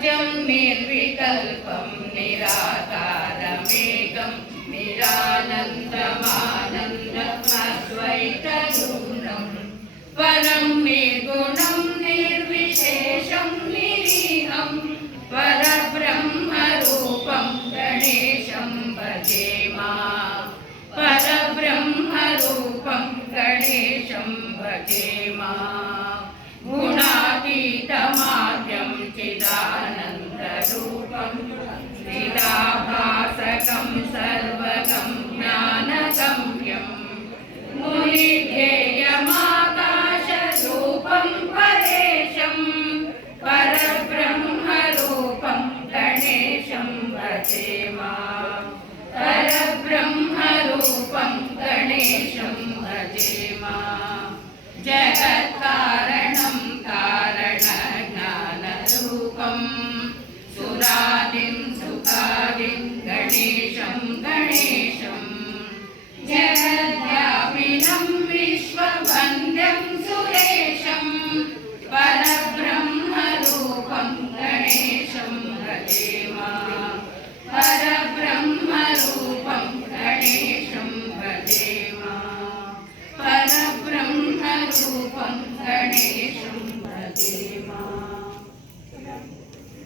సత్యం నిర్వికల్పం నిరాకారమేకం నిరానందమానందమద్వైతగుణం పరం నిర్గుణం నిర్విశేషం నిరీహం. పరబ్రహ్మరూపం గణేశం భజేమా పరబ్రహ్మరూపం గణేశం భజేమా भजेमा परब्रह्मरूपं गणेशं भजेमा जगत्कारणं कारणज्ञानरूपं सुरादिं सुखादिं गणेशं गणेशं। जगद्व्यापिनं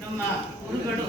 ನಮ್ಮ ಗುರುಗಳು